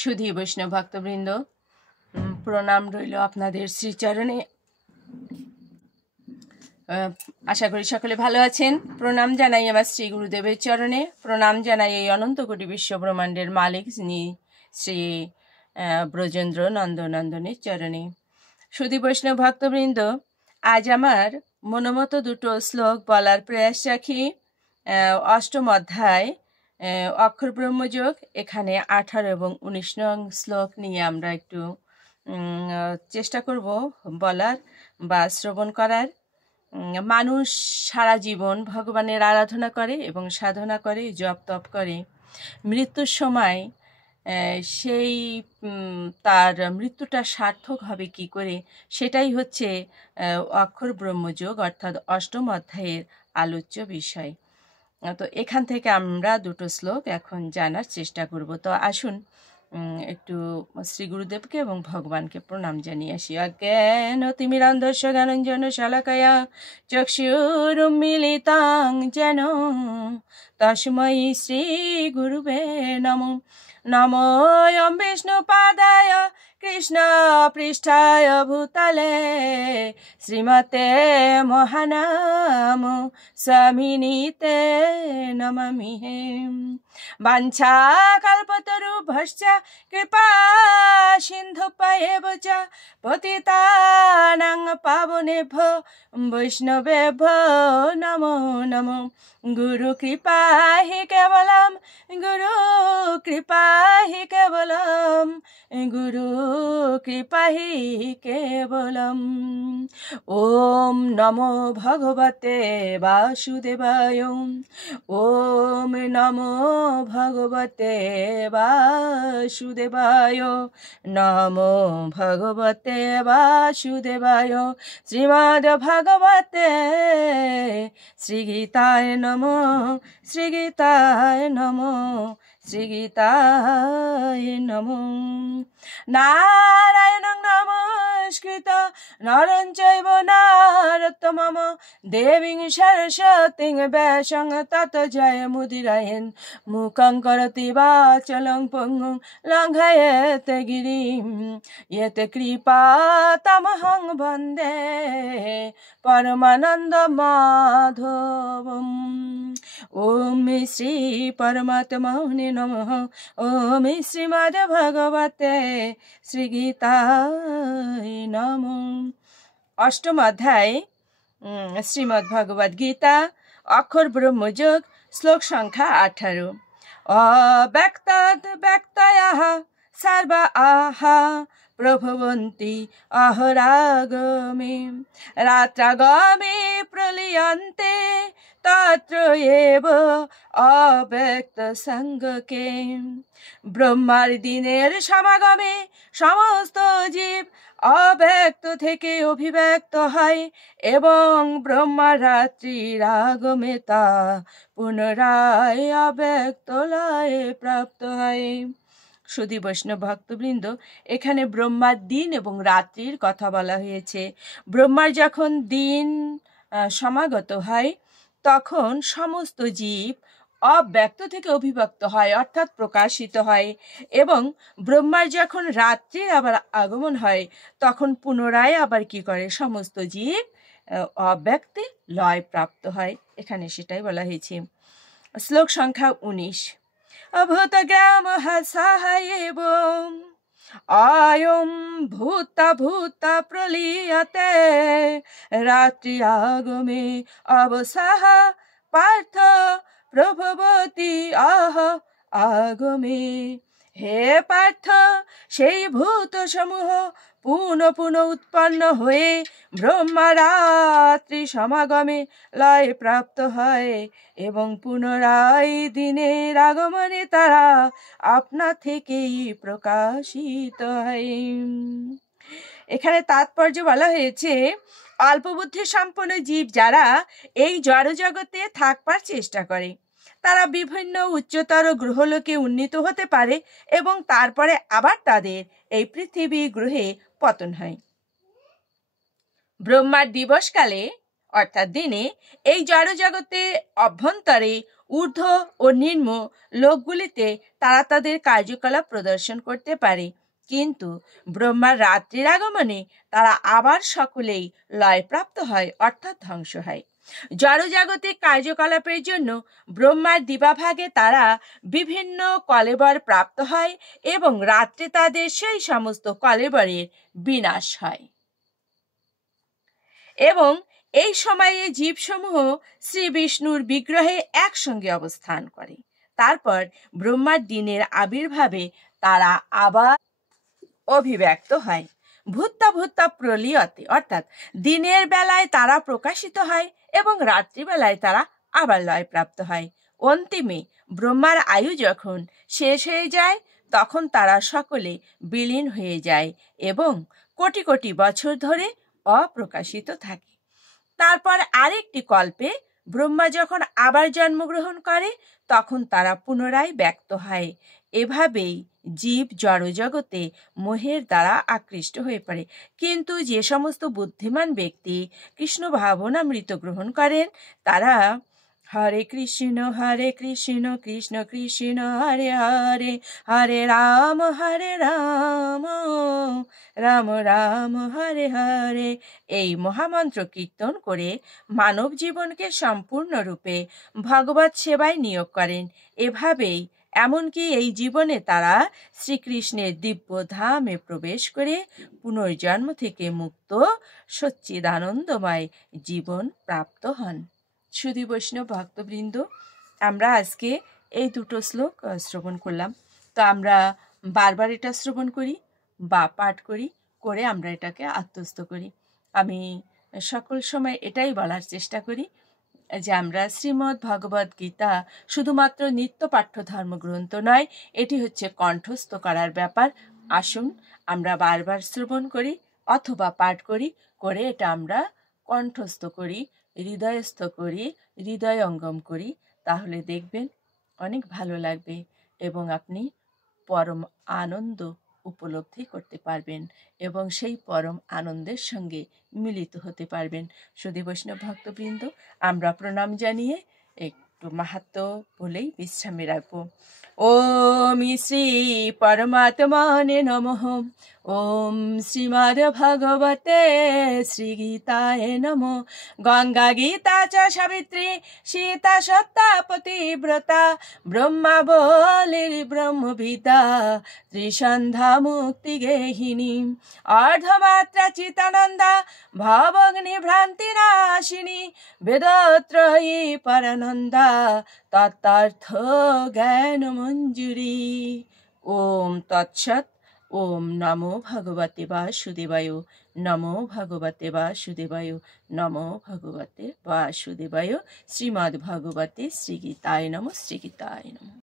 সুধী বৈষ্ণব ভক্তবৃন্দ, প্রণাম রইল আপনাদের শ্রীচরণে। আশা করি সকলে ভালো আছেন। প্রণাম জানাই আমার শ্রী গুরুদেবের চরণে, প্রণাম জানাই এই অনন্ত কোটি বিশ্ব ব্রহ্মাণ্ডের মালিক যিনি শ্রী ব্রজেন্দ্র নন্দনন্দনের চরণে। সুধী বৈষ্ণব ভক্তবৃন্দ, আজ আমার মনোমতো দুটো শ্লোক বলার প্রয়াস রাখি। অষ্টম অধ্যায় অক্ষর ব্রহ্মযোগ, এখানে 18 এবং 19 নং শ্লোক নিয়ে আমরা একটু চেষ্টা করব বলার বা শ্রবণ করার। মানুষ সারা জীবন ভগবানের আরাধনা করে এবং সাধনা করে, জপ তপ করে। মৃত্যুর সময় সেই তার মৃত্যুটা সার্থক হবে কি করে, সেটাই হচ্ছে অক্ষর ব্রহ্মযোগ অর্থাৎ অষ্টম অধ্যায়ের আলোচ্য বিষয়। তো এখান থেকে আমরা দুটো শ্লোক এখন জানার চেষ্টা করব। তো আসুন একটু শ্রী গুরুদেবকে এবং ভগবানকে প্রণাম জানিয়ে আসি। অজ্ঞান তিমিরান্ধস্য জ্ঞানঞ্জন শালাকায়া চক্ষুরুন্মিলিতাং যেন তস্मै শ্রী গুরুবে নমো। নমো বিষ্ণুপাদায় কৃষ্ণ পৃষ্ঠায় ভূতলে শ্রীমতে মহানাম স্বামিনীতে নমামি হে। বাঞ্ছা কল্পতরুভ্যশ্চ কৃপা সিন্ধুপয়েব চ পতিতানাং পাবনেভ্যো বৈষ্ণবেভ্যো নমো নমো। গুরু কৃপা হি কেবলম, গুরু কৃপা হি কেবলম, গুরু কৃপা হি কেবলম। ওম নমো ভগবতে বাসুদেবায়। ওম নমো ভগবতে বাসুদেবায়। নমো ভগবতে বাসুদেবায়। শ্রীমদ্ ভগবতে শ্রীগীতায় নমো, শ্রীগীতায় নমো, শ্রীগীতায় নমো। নারায়ণং নমস্কৃত নরং চৈব নরোত্তমম দেবীং সরস্বতীং ব্যাসং ততো জয়মুদীরয়েন। মুখং করোতি বাচালং পঙ্গুং লঙ্ঘয়েতে গিরিম ইয়তে কৃপা তমহং বন্দে পরমানন্দ মাধবম। ওম শ্রী পরমাত্মনে নমঃ। ওম শ্রীমদ্ ভগবতে শ্রীগীতায় নমঃ। অষ্টম অধ্যায় শ্রীমদ্ ভগবদ গীতা, অক্ষর ব্রহ্মযোগ, শ্লোক সংখ্যা 18। অব্যক্তাদ ব্যক্তয়ঃ সর্ব আহা প্রভবন্তি অহরাগমে রাত্রাগমে প্রলীয়ন্তে তত্র এব অব্যক্ত সঙ্গকে। ব্রহ্মার দিনের সমাগমে সমস্ত জীব অব্যক্ত থেকে অভিব্যক্ত হয় এবং ব্রহ্মার রাত্রির আগমে তা পুনরায় অব্যক্ত লয়ে প্রাপ্ত হয়। সুধী বৈষ্ণব ভক্তবৃন্দ, এখানে ব্রহ্মার দিন এবং রাত্রির কথা বলা হয়েছে। ব্রহ্মার যখন দিন সমাগত হয় তখন সমস্ত জীব অব্যক্ত থেকে অভিব্যক্ত হয় অর্থাৎ প্রকাশিত হয়, এবং ব্রহ্মার যখন রাত্রির আবার আগমন হয় তখন পুনরায় আবার কি করে, সমস্ত জীব অব্যক্তে লয় প্রাপ্ত হয়। এখানে সেটাই বলা হয়েছে। শ্লোক সংখ্যা 19। অভূতগ্রাম সাহায্যেব অয়ং ভূতা ভূতা প্রলীয়তে রাত্রি আগমে অবসাহ পার্থ প্রভবতি আহ আগমে। হে পার্থ, সেই ভূত সমূহ পুনঃ পুনঃ উৎপন্ন হয়ে ব্রহ্মা রাত্রি সমাগমে লয় প্রাপ্ত হয় এবং পুনরায় দিনের আগমনে তারা আপনা থেকেই প্রকাশিত হয়। এখানে তাৎপর্য বলা হয়েছে, অল্প বুদ্ধি সম্পন্ন জীব যারা এই জড় জগতে থাকবার চেষ্টা করে তারা বিভিন্ন উচ্চতর গ্রহলোকে উন্নীত হতে পারে এবং তারপরে আবার তাদের এই পৃথিবী গ্রহে পতন হয়। ব্রহ্মার দিবসকালে অর্থাৎ দিনে এই জড়জগতে অভ্যন্তরে ঊর্ধ্ব ও নিম্ন লোকগুলিতে তারা তাদের কার্যকলাপ প্রদর্শন করতে পারে, কিন্তু ব্রহ্মার রাত্রির আগমনে তারা আবার সকলেই লয়প্রাপ্ত হয়, অর্থাৎ ধ্বংস হয়। জড়জাগতিক কার্যকলাপের জন্য ব্রহ্মার দিবাভাগে তারা বিভিন্ন কলেবর প্রাপ্ত হয় এবং রাত্রে তাদের সেই সমস্ত কলেবরের বিনাশ হয়। এবং এই সময়ে জীবসমূহ শ্রী বিষ্ণুর বিগ্রহে একসঙ্গে অবস্থান করে। তারপর ব্রহ্মার দিনের আবির্ভাবে তারা আবার অভিব্যক্ত হয়। ভূত্তা ভূত্তা প্রলীয়তে, অর্থাৎ দিনের বেলায় তারা প্রকাশিত হয় এবং রাত্রিবেলায় তারা আবার লয়প্রাপ্ত হয়। অন্তিমে ব্রহ্মার আয়ু যখন শেষ হয়ে যায় তখন তারা সকলে বিলীন হয়ে যায় এবং কোটি কোটি বছর ধরে অপ্রকাশিত থাকে। তারপর আরেকটি কল্পে ব্রহ্মা যখন আবার জন্মগ্রহণ করে তখন তারা পুনরায় ব্যক্ত হয়। এভাবেই জীব জড়জগতে মোহের দ্বারা আকৃষ্ট হয়ে পড়ে। কিন্তু যে সমস্ত বুদ্ধিমান ব্যক্তি কৃষ্ণ ভাবনামৃত গ্রহণ করেন তারা হরে কৃষ্ণ কৃষ্ণ কৃষ্ণ হরে হরে, হরে রাম রাম রাম হরে হরে এই মহামন্ত্র কীর্তন করে মানব জীবনকে সম্পূর্ণরূপে ভগবৎ সেবায় নিয়োগ করেন। এভাবেই এমনকি এই জীবনে তারা শ্রীকৃষ্ণের দিব্য ধামে প্রবেশ করে পুনর্জন্ম থেকে মুক্ত সচ্চিদানন্দময় জীবন প্রাপ্ত হন। সুধী বৈষ্ণব ভক্তবৃন্দ, আমরা আজকে এই দুটো শ্লোক শ্রবণ করলাম। তো আমরা বারবার এটা শ্রবণ করি বা পাঠ করি, করে আমরা এটাকে আত্মস্থ করি। আমি সকল সময় এটাই বলার চেষ্টা করি যে আমরা শ্রীমদ্ ভগবদ গীতা শুধুমাত্র নিত্য পাঠ্য ধর্মগ্রন্থ নয়, এটি হচ্ছে কণ্ঠস্থ করার ব্যাপার। আসুন আমরা বারবার শ্রবণ করি অথবা পাঠ করি, করে এটা আমরা কণ্ঠস্থ করি, হৃদয়স্থ করি, হৃদয়ঙ্গম করি, তাহলে দেখবেন অনেক ভালো লাগবে এবং আপনি পরম আনন্দ উপলব্ধি করতে পারবেন এবং সেই পরম আনন্দের সঙ্গে মিলিত হতে পারবেন। সুধী বৈষ্ণব ভক্তবৃন্দ, আমরা প্রণাম জানিয়ে একটু মাহাত্ম্য বলেই বিশ্রামে রাখবো। ওম শ্রী পরমাত্মনে নমঃ। ওম শ্রীমদ্ ভগবতে শ্রীগীতায় নমঃ। গঙ্গা গীতা চ সাবিত্রী সীতা সত্তা পতিব্রতা ব্রহ্মাবলীর ব্রহ্মবিদ্যা ত্রিসন্ধ্যা মুক্তি গেহিনী অর্ধমাত্রা চিতানন্দা ভবগ্নি ভ্রান্তি নাশিনী বেদত্রয়ী পরানন্দা তত্ত্বার্থ জ্ঞান মঞ্জুরি। ওম তৎসৎ। ওম নমো ভগবতে বাসুদেবায়, নমো ভগবতে বাসুদেবায়, নমো ভগবতে বাসুদেবায়। শ্রীমদ্ ভগবতে শ্রীগীতায় নমঃ, শ্রীগীতায় নমঃ।